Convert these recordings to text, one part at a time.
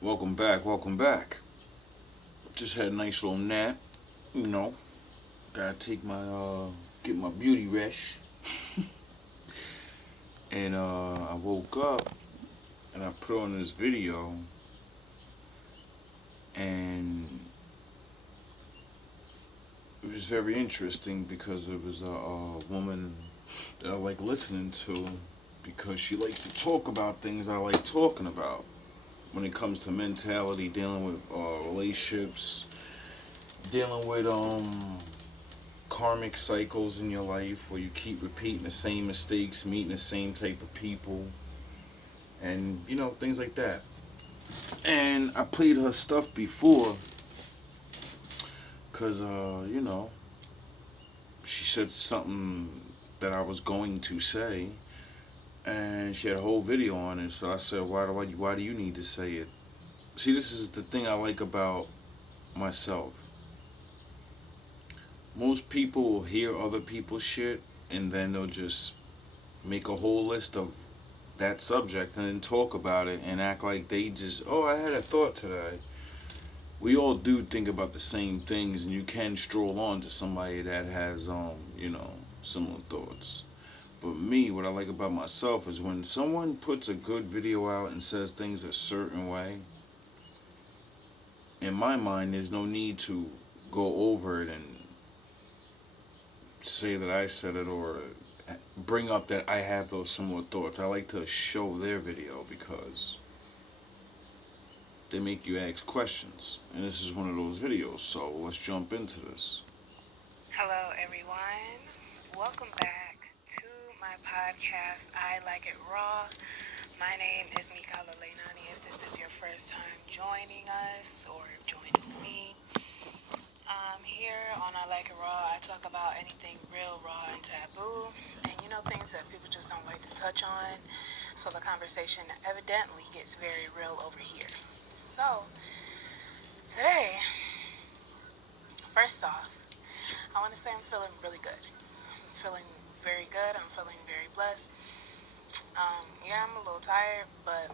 Welcome back, welcome back. Just had a nice little nap, you know. Gotta take my get my beauty rest. And I woke up and I put on this video and it was very interesting because it was a woman that I like listening to because she likes to talk about things I like talking about when it comes to mentality, dealing with relationships, dealing with karmic cycles in your life where you keep repeating the same mistakes, meeting the same type of people, and things like that. And I played her stuff before because she said something that I was going to say, and she had a whole video on it. So I said, why do you need to say it? See, this is the thing I like about myself. Most people will hear other people's shit and then they'll just make a whole list of that subject and then talk about it and act like they just, oh, I had a thought today. We all do think about the same things, and you can stroll on to somebody that has, similar thoughts. But me, what I like about myself is when someone puts a good video out and says things a certain way, in my mind, there's no need to go over it and say that I said it or bring up that I have those similar thoughts. I like to show their video because they make you ask questions. And this is one of those videos, so let's jump into this. Hello, everyone. Welcome back to my podcast, I Like It Raw. My name is Mikala Leinani. If this is your first time joining us or joining me, here on I Like It Raw, I talk about anything real, raw, and taboo, and things that people just don't like to touch on. So the conversation evidently gets very real over here. So, today, first off, I want to say I'm feeling really good. I'm feeling very good. I'm feeling very blessed. Yeah, I'm a little tired, but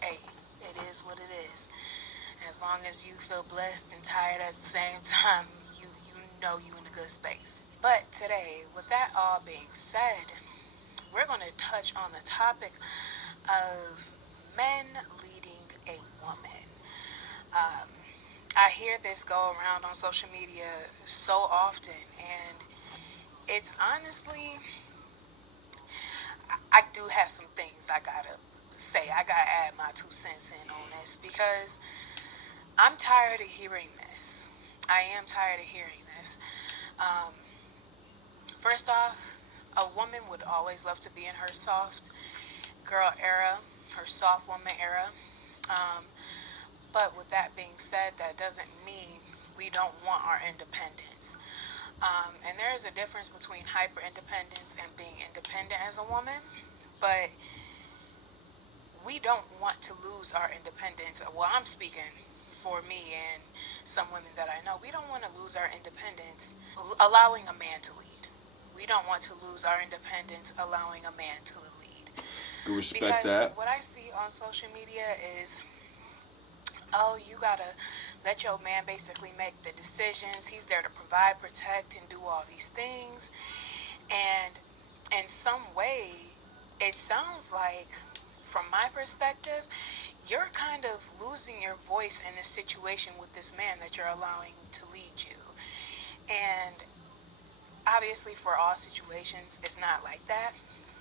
hey, it is what it is. As long as you feel blessed and tired at the same time, you know you in a good space. But today, with that all being said, we're going to touch on the topic of men leading a woman. I hear this go around on social media so often, and it's honestly, I do have some things I gotta say. I gotta add my 2 cents in on this because I'm tired of hearing this. I am tired of hearing this. Um, First off, a woman would always love to be in her soft girl era, her soft woman era. Um, but with that being said, that doesn't mean we don't want our independence. And there is a difference between hyper independence and being independent as a woman. But we don't want to lose our independence. Well, I'm speaking for me and some women that I know. We don't want to lose our independence allowing a man to lead. We don't want to lose our independence allowing a man to lead. I respect Because that. what I see on social media is, oh, you gotta let your man basically make the decisions. He's there to provide, protect, and do all these things. And in some way, it sounds like, from my perspective, you're kind of losing your voice in this situation with this man that you're allowing to lead you. And obviously, for all situations, it's not like that.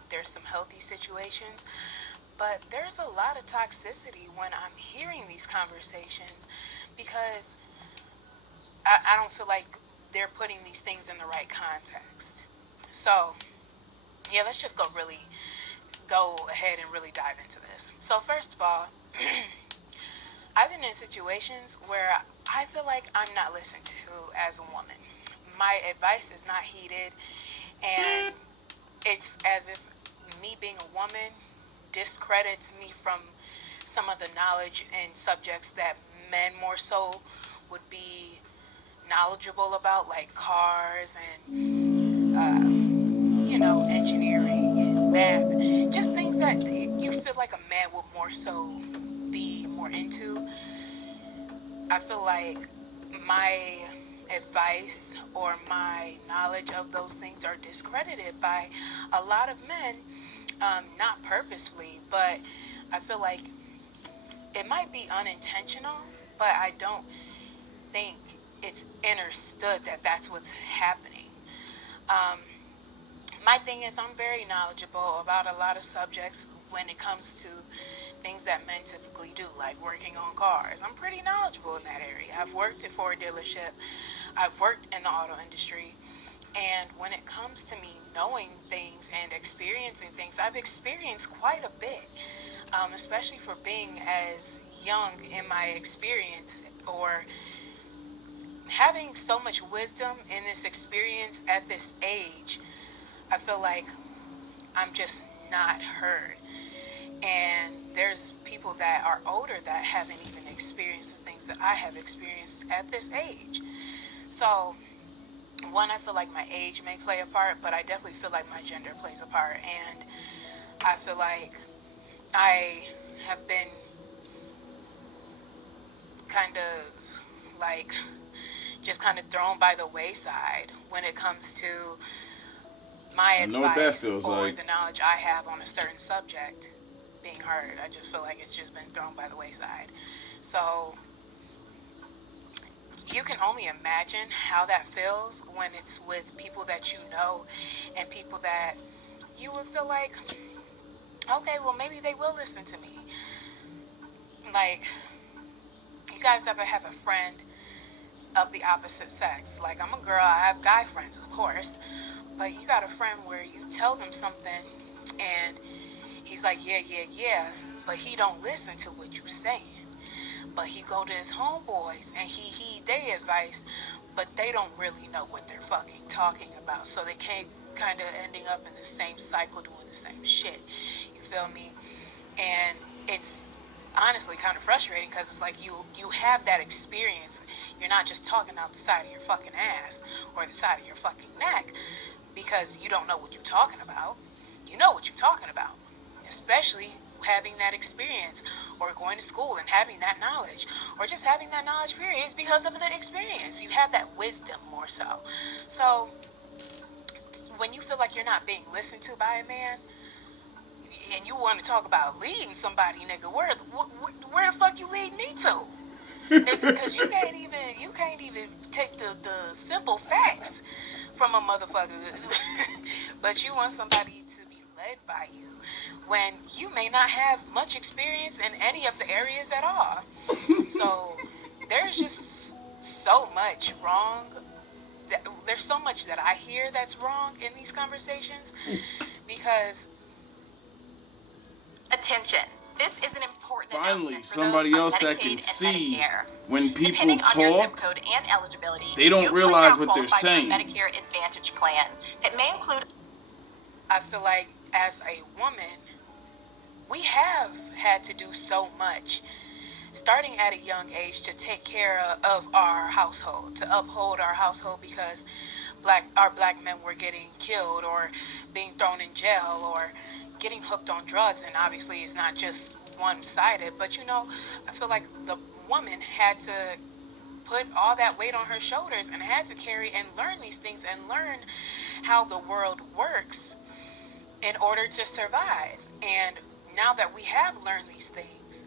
There's some healthy situations, but there's a lot of toxicity when I'm hearing these conversations because I don't feel like they're putting these things in the right context. So, yeah, let's just go ahead and really dive into this. So, first of all, I've been in situations where I feel like I'm not listened to as a woman. My advice is not heeded, and it's as if me being a woman discredits me from some of the knowledge and subjects that men more so would be knowledgeable about, like cars and engineering and math, just things that you feel like a man would more so be more more into, I feel like my advice or my knowledge of those things are discredited by a lot of men, not purposefully, but I feel like it might be unintentional, but I don't think it's understood that that's what's happening. Um, my thing is, I'm very knowledgeable about a lot of subjects when it comes to things that men typically do, like working on cars. I'm pretty knowledgeable in that area. I've worked for a dealership, I've worked in the auto industry, and when it comes to me knowing things and experiencing things, I've experienced quite a bit, especially for being as young in my experience, or having so much wisdom in this experience at this age. I feel like I'm just not heard. And there's people that are older that haven't even experienced the things that I have experienced at this age. So, one, I feel like my age may play a part, but I definitely feel like my gender plays a part. And I feel like I have been kind of like just kind of thrown by the wayside when it comes to my I know what that advice feels or like. the knowledge I have on a certain subject being heard. I just feel like it's just been thrown by the wayside. So you can only imagine how that feels when it's with people that you know and people that you would feel like, okay, well, maybe they will listen to me. Like, you guys ever have a friend of the opposite sex? Like, I'm a girl, I have guy friends, of course, but you got a friend where you tell them something and he's like, yeah, yeah, yeah, but he don't listen to what you saying. But he go to his homeboys and he heed their advice, but they don't really know what they're fucking talking about. So they can't kind of ending up in the same cycle doing the same shit. You feel me? And it's honestly kind of frustrating because it's like you have that experience. You're not just talking out the side of your fucking ass or the side of your fucking neck because you don't know what you're talking about. You know what you're talking about, especially having that experience or going to school and having that knowledge or just having that knowledge period is because of the experience. You have that wisdom more so. So when you feel like you're not being listened to by a man and you want to talk about leading somebody, nigga, where the fuck you lead me to? Because you can't even take the simple facts from a motherfucker. But you want somebody to be led by you when you may not have much experience in any of the areas at all. So there's just so much wrong. There's so much that I hear that's wrong in these conversations because attention. This is an important Finally, announcement for somebody those else on that Medicaid can and see Medicare. when people Depending on your zip talk, code and eligibility, they don't you realize could now what they're qualify for a saying. Medicare Advantage plan that may include. I feel like as a woman, we have had to do so much starting at a young age to take care of our household, to uphold our household because our black men were getting killed or being thrown in jail or getting hooked on drugs. And obviously it's not just one-sided, but I feel like the woman had to put all that weight on her shoulders and had to carry and learn these things and learn how the world works in order to survive. And now that we have learned these things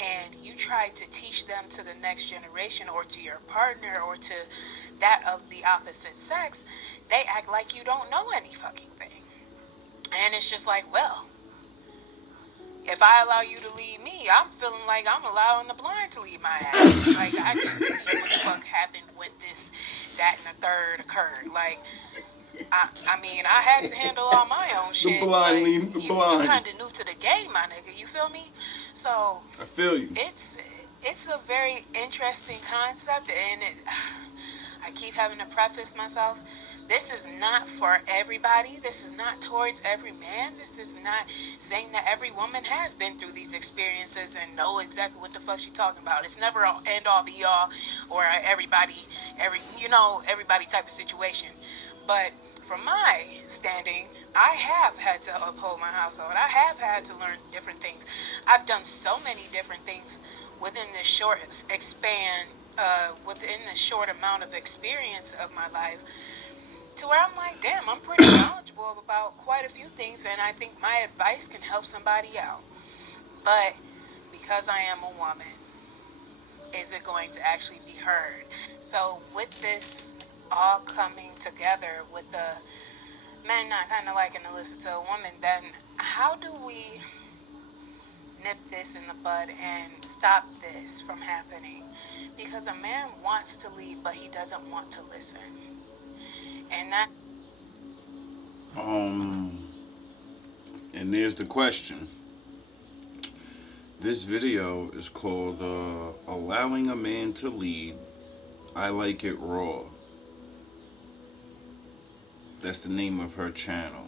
and you try to teach them to the next generation or to your partner or to that of the opposite sex, they act like you don't know any fucking thing. And it's just like, well, if I allow you to lead me, I'm feeling like I'm allowing the blind to lead my ass. Like, I didn't see what the fuck happened when this, that, and the third occurred. Like, I mean, I had to handle all my own shit. The blind leading the blind. You kind of new to the game, my nigga. You feel me? So I feel you. It's a very interesting concept, and I keep having to preface myself. This is not for everybody. This is not towards every man. This is not saying that every woman has been through these experiences and know exactly what the fuck she's talking about. It's never an end all be all or everybody type of situation. But from my standing, I have had to uphold my household. I have had to learn different things. I've done so many different things within this short within the short amount of experience of my life, to where I'm like, damn, I'm pretty knowledgeable about quite a few things, and I think my advice can help somebody out. But because I am a woman, is it going to actually be heard? So with this all coming together, with the men not kind of liking to listen to a woman, then how do we nip this in the bud and stop this from happening? Because a man wants to lead, but he doesn't want to listen. And that And there's the question. This video is called Allowing a Man to Lead. I Like It Raw. That's the name of her channel.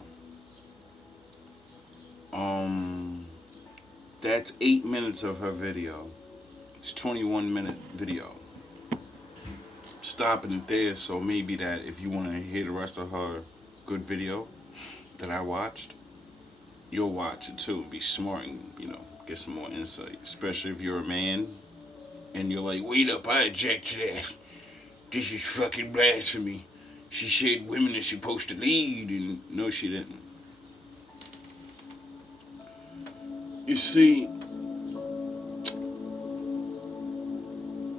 That's 8 minutes of her video. It's 21-minute video. Stopping it there, so maybe that if you want to hear the rest of her good video that I watched, you'll watch it too. Be smart and, get some more insight. Especially if you're a man and you're like, wait up, I object to that. This is fucking blasphemy. She said women are supposed to lead, and no, she didn't. You see,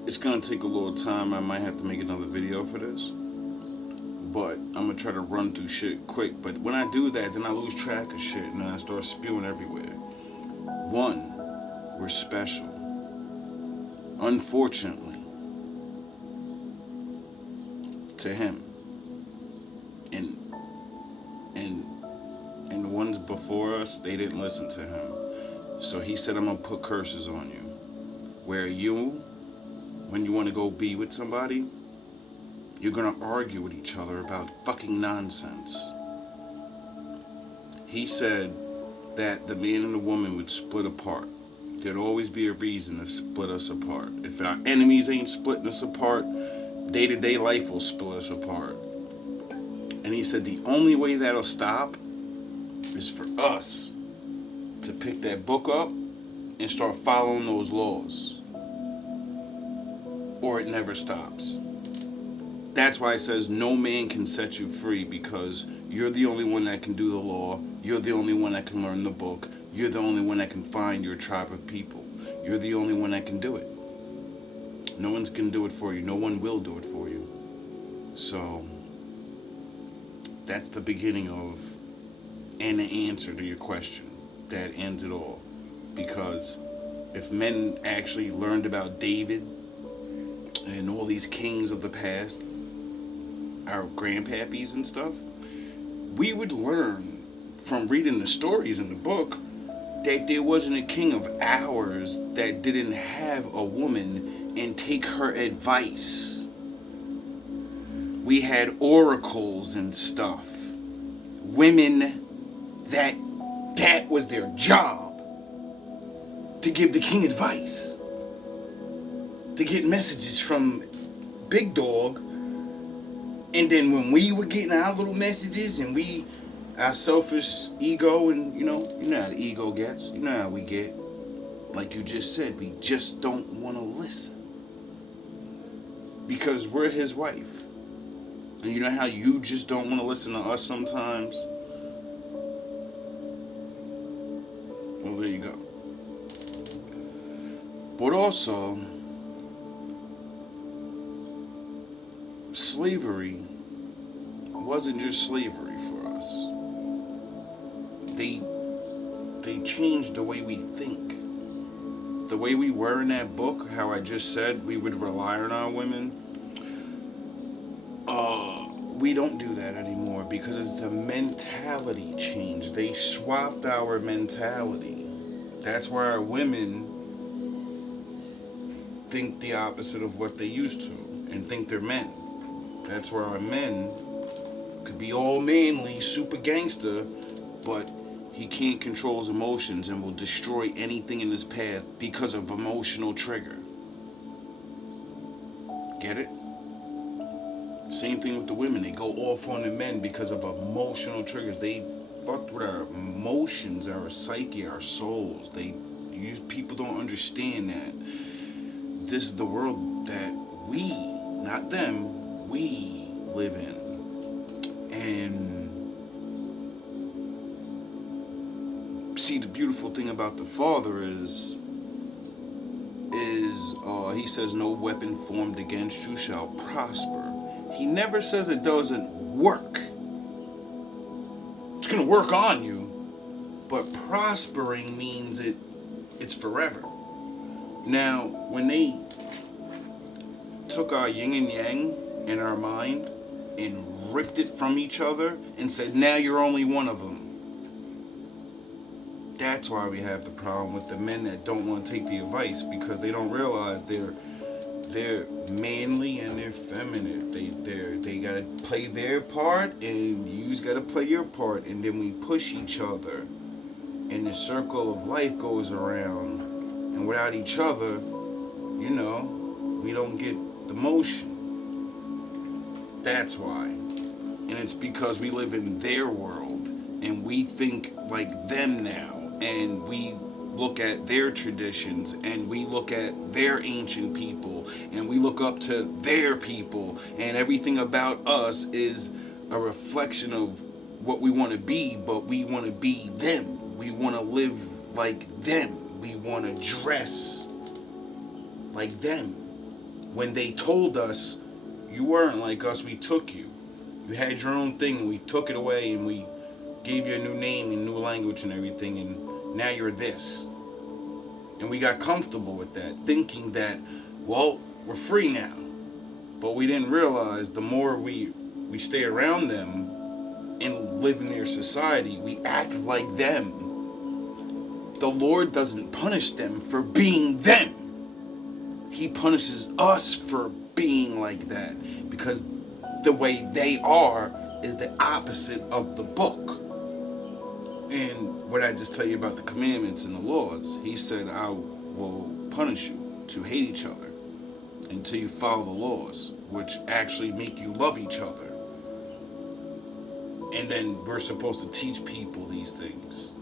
it's gonna take a little time. I might have to make another video for this, but I'm gonna try to run through shit quick. But when I do that, then I lose track of shit, and then I start spewing everywhere. One, we're special. Unfortunately, to him. And the ones before us, they didn't listen to him. So he said, I'm gonna put curses on you. Where you, when you want to go be with somebody, you're gonna argue with each other about fucking nonsense. He said that the man and the woman would split apart. There'd always be a reason to split us apart. If our enemies ain't splitting us apart, day-to-day life will split us apart. And he said the only way that'll stop is for us to pick that book up and start following those laws, or it never stops. That's why it says no man can set you free, because you're the only one that can do the law. You're the only one that can learn the book. You're the only one that can find your tribe of people. You're the only one that can do it. No one's can do it for you. No one will do it for you. So that's the beginning of and the answer to your question. That ends it all. Because if men actually learned about David and all these kings of the past, our grandpappies and stuff, we would learn from reading the stories in the book that there wasn't a king of ours that didn't have a woman and take her advice. We had oracles and stuff. Women that was their job, to give the king advice, to get messages from Big Dog. And then when we were getting our little messages and our selfish ego, and you know how the ego gets, you know how we get, like you just said, we just don't want to listen because we're his wife. And you know how you just don't want to listen to us sometimes? Well, there you go. But also, slavery wasn't just slavery for us. They changed the way we think. The way we were in that book, how I just said we would rely on our women, we don't do that anymore because it's a mentality change. They swapped our mentality. That's why our women think the opposite of what they used to and think they're men. That's where our men could be all manly, super gangster, but he can't control his emotions and will destroy anything in his path because of emotional trigger. Get it? Same thing with the women. They go off on the men because of emotional triggers. They fucked with our emotions, our psyche, our souls. People don't understand that this is the world that we, not them, we live in. And see, the beautiful thing about the Father is he says no weapon formed against you shall prosper. He never says it doesn't work. It's gonna work on you, but prospering means it's forever. Now, when they took our yin and yang in our mind and ripped it from each other and said, now you're only one of them, that's why we have the problem with the men that don't want to take the advice, because they don't realize they're manly and they're feminine. They gotta play their part, and you's gotta play your part, and then we push each other, and the circle of life goes around. And without each other, we don't get the motion. That's why. And it's because we live in their world, and we think like them now. And we look at their traditions, and we look at their ancient people, and we look up to their people, and everything about us is a reflection of what we want to be, but we want to be them. We want to live like them. We want to dress like them. When they told us, you weren't like us, we took you. You had your own thing, and we took it away, and we gave you a new name and new language and everything, and now you're this. And we got comfortable with that, thinking that, well, we're free now. But we didn't realize the more we stay around them and live in their society, we act like them. The Lord doesn't punish them for being them. He punishes us for being like that, because the way they are is the opposite of the book. And what I just tell you about the commandments and the laws, he said, I will punish you to hate each other until you follow the laws, which actually make you love each other. And then we're supposed to teach people these things.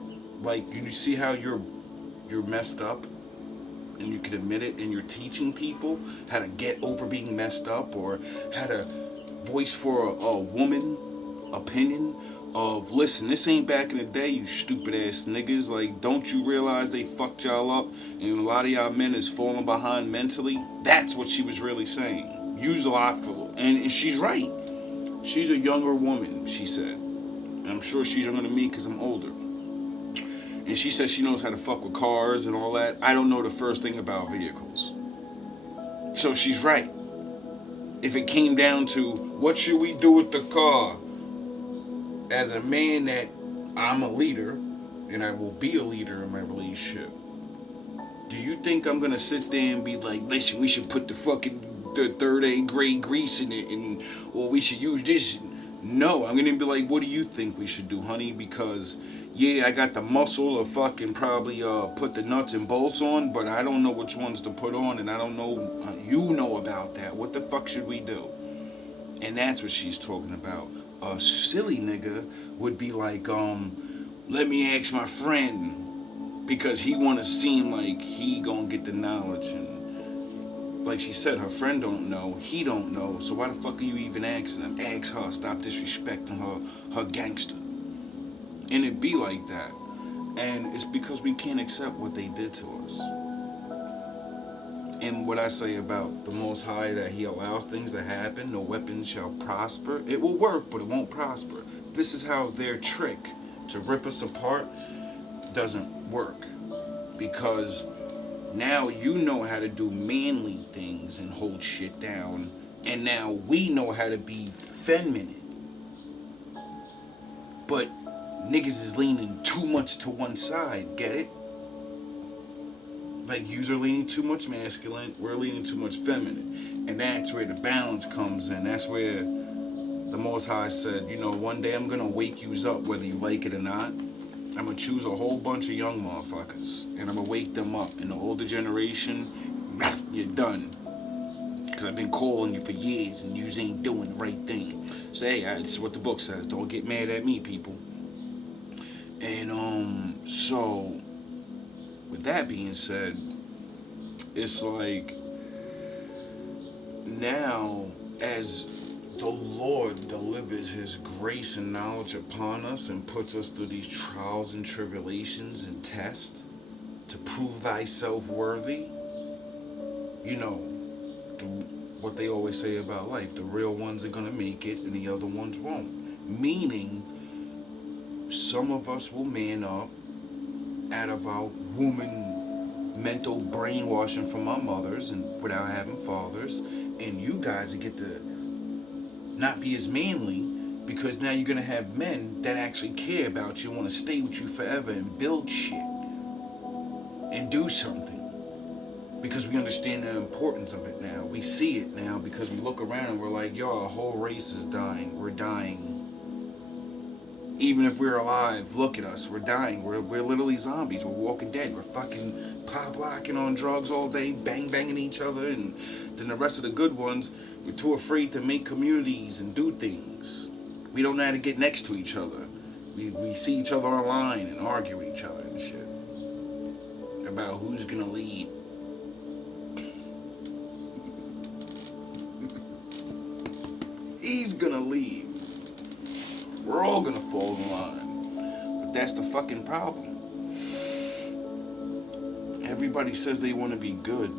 Like, you see how you're messed up, and you can admit it, and you're teaching people how to get over being messed up, or how to voice for a woman opinion of, listen, this ain't back in the day, you stupid ass niggas. Like, don't you realize they fucked y'all up, and a lot of y'all men is falling behind mentally? That's what she was really saying. Use a lot for, and she's right. She's a younger woman, she said. And I'm sure she's younger than me because I'm older. And she says she knows how to fuck with cars and all that. I don't know the first thing about vehicles. So she's right. If it came down to, what should we do with the car? As a man that I'm a leader, and I will be a leader in my relationship, do you think I'm gonna sit there and be like, listen, we should put the third A grade grease in it, or we should use this? No, I'm gonna be like, what do you think we should do, honey? Because yeah, I got the muscle of fucking probably put the nuts and bolts on, but I don't know which ones to put on, and I don't know, you know about that. What the fuck should we do? And that's what she's talking about. A silly nigga would be like, let me ask my friend, because he want to seem like he gonna get the knowledge. And like she said, her friend don't know, he don't know, so why the fuck are you even asking him? Ask her, stop disrespecting her gangster. And it be like that. And it's because we can't accept what they did to us. And what I say about the Most High, that he allows things to happen, no weapon shall prosper. It will work, but it won't prosper. This is how their trick to rip us apart doesn't work. Because now you know how to do manly things and hold shit down. And now we know how to be feminine. But niggas is leaning too much to one side, get it? Like, yous are leaning too much masculine, we're leaning too much feminine. And that's where the balance comes in. That's where the Most High said, one day I'm gonna wake yous up whether you like it or not. I'm gonna choose a whole bunch of young motherfuckers, and I'm gonna wake them up. And the older generation, you're done. Because I've been calling you for years, and yous ain't doing the right thing. So hey, this is what the book says. Don't get mad at me, people. And so with that being said, it's like now as the Lord delivers his grace and knowledge upon us and puts us through these trials and tribulations and tests to prove thyself worthy, you know, the, what they always say about life, the real ones are gonna make it and the other ones won't. Meaning, some of us will man up out of our woman mental brainwashing from our mothers and without having fathers, and you guys get to not be as manly because now you're gonna have men that actually care about you, want to stay with you forever and build shit and do something because we understand the importance of it now. We see it now because we look around and we're like, yo, our whole race is dying. We're dying. Even if we're alive, look at us. We're dying. We're literally zombies. We're walking dead. We're fucking pop locking on drugs all day, bang banging each other, and then the rest of the good ones, we're too afraid to make communities and do things. We don't know how to get next to each other. We see each other online and argue with each other and shit about who's gonna lead. He's gonna leave. We're all gonna fall in line. But that's the fucking problem. Everybody says they want to be good.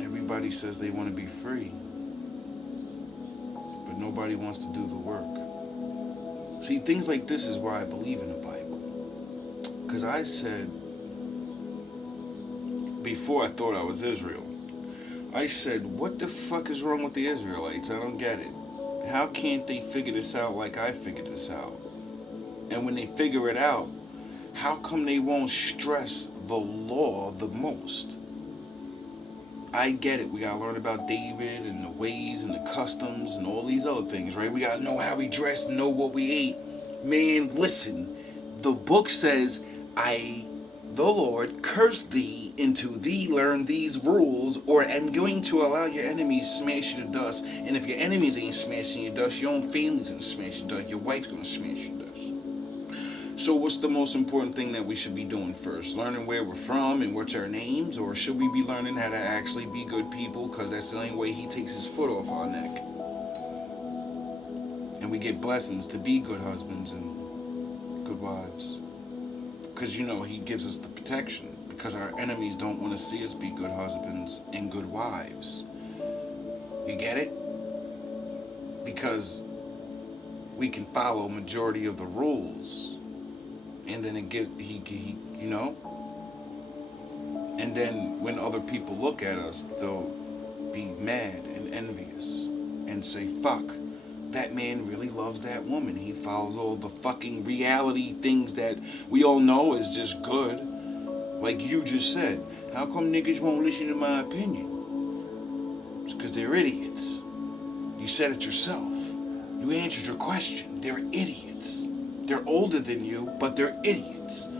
Everybody says they want to be free. But nobody wants to do the work. See, things like this is why I believe in the Bible. Because I said, before I thought I was Israel, I said, what the fuck is wrong with the Israelites? I don't get it. How can't they figure this out like I figured this out? And when they figure it out, how come they won't stress the law the most? I get it. We gotta learn about David and the ways and the customs and all these other things, right? We gotta know how we dress and know what we ate. Man, listen. The book says, the Lord, curse thee into thee learn these rules, or am going to allow your enemies smash you to dust. And if your enemies ain't smashing you to dust, your own family's gonna smash you to dust. Your wife's gonna smash you to dust. So what's the most important thing that we should be doing first? Learning where we're from and what's our names? Or should we be learning how to actually be good people? Because that's the only way he takes his foot off our neck. And we get blessings to be good husbands and good wives. Because, you know, he gives us the protection. Because our enemies don't want to see us be good husbands and good wives. You get it? Because we can follow majority of the rules. And then he you know? And then when other people look at us, they'll be mad and envious and say, fuck, that man really loves that woman. He follows all the fucking reality things that we all know is just good. Like you just said, how come niggas won't listen to my opinion? It's because they're idiots. You said it yourself. You answered your question. They're idiots. They're older than you, but they're idiots.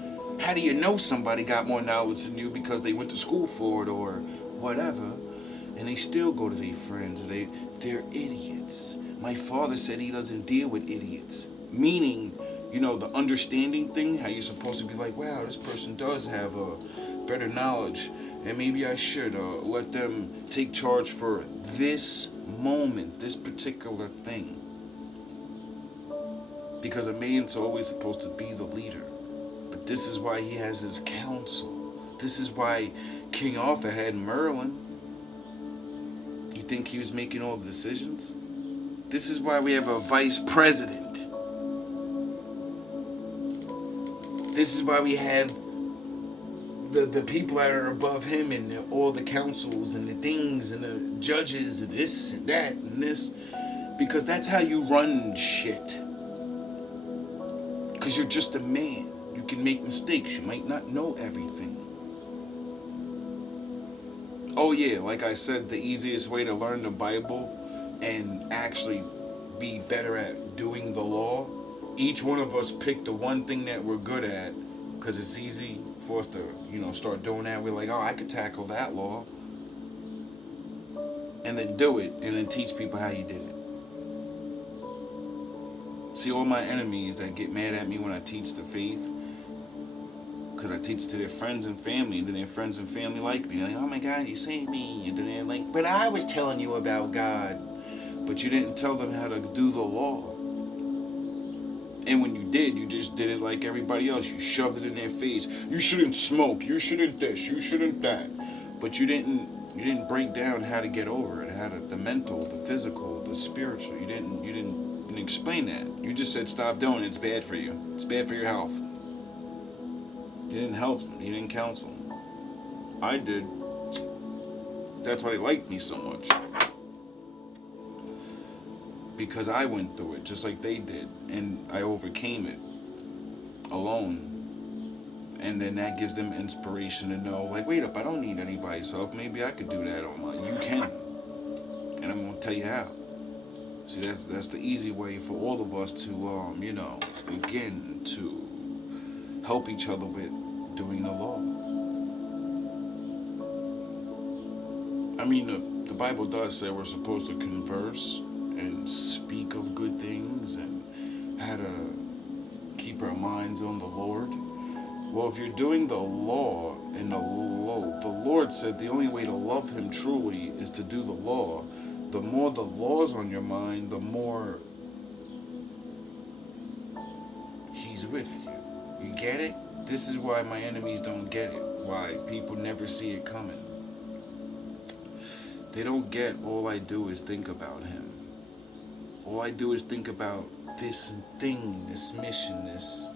How do you know somebody got more knowledge than you because they went to school for it or whatever, and they still go to their friends? They're idiots. My father said he doesn't deal with idiots. Meaning, you know, the understanding thing, how you're supposed to be like, wow, this person does have a better knowledge, and maybe I should let them take charge for this moment, this particular thing. Because a man's always supposed to be the leader. But this is why he has his council. This is why King Arthur had Merlin. You think he was making all the decisions? This is why we have a vice president. This is why we have the people that are above him and all the councils and the things and the judges and this and that and this. Because that's how you run shit. Because you're just a man. You can make mistakes. You might not know everything. Oh yeah, like I said, the easiest way to learn the Bible and actually be better at doing the law, each one of us pick the one thing that we're good at, because it's easy for us to, you know, start doing that. We're like, oh, I could tackle that law. And then do it, and then teach people how you did it. See, all my enemies that get mad at me when I teach the faith, because I teach to their friends and family, and then their friends and family like me. They're like, oh my God, you saved me. And then they're like, but I was telling you about God. But you didn't tell them how to do the law. And when you did, you just did it like everybody else. You shoved it in their face. You shouldn't smoke. You shouldn't this. You shouldn't that. But you didn't break down how to get over it. How to the mental, the physical, the spiritual. You didn't explain that. You just said stop doing it. It's bad for you. It's bad for your health. You didn't help them. You didn't counsel them. I did. That's why they liked me so much. Because I went through it just like they did. And I overcame it alone. And then that gives them inspiration to know, like, wait up, I don't need anybody's help. Maybe I could do that on my own. You can. And I'm going to tell you how. See, that's the easy way for all of us to, begin to help each other with doing the law. I mean, the Bible does say we're supposed to converse and speak of good things and how to keep our minds on the Lord. Well, if you're doing the law and the Lord said the only way to love Him truly is to do the law. The more the law's on your mind, the more He's with you. You get it? This is why my enemies don't get it. Why people never see it coming. They don't get all I do is think about Him. All I do is think about this thing, this mission, this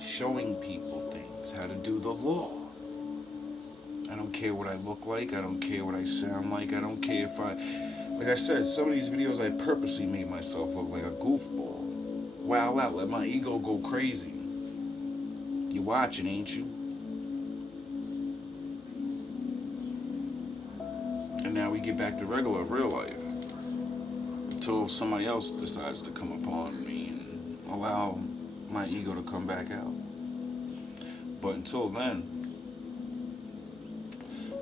showing people things, how to do the law. I don't care what I look like. I don't care what I sound like. I don't care if like I said, some of these videos I purposely made myself look like a goofball. Wow, let my ego go crazy. You're watching, ain't you? And now we get back to regular, real life. Until somebody else decides to come upon me and allow my ego to come back out. But until then,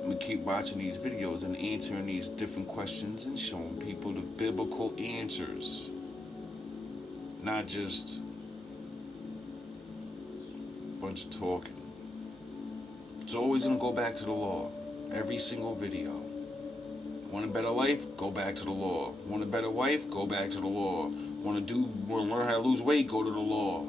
we keep watching these videos and answering these different questions and showing people the biblical answers. Not just a bunch of talking. It's always going to go back to the law. Every single video. Want a better life? Go back to the law. Want a better wife? Go back to the law. Want to learn how to lose weight? Go to the law.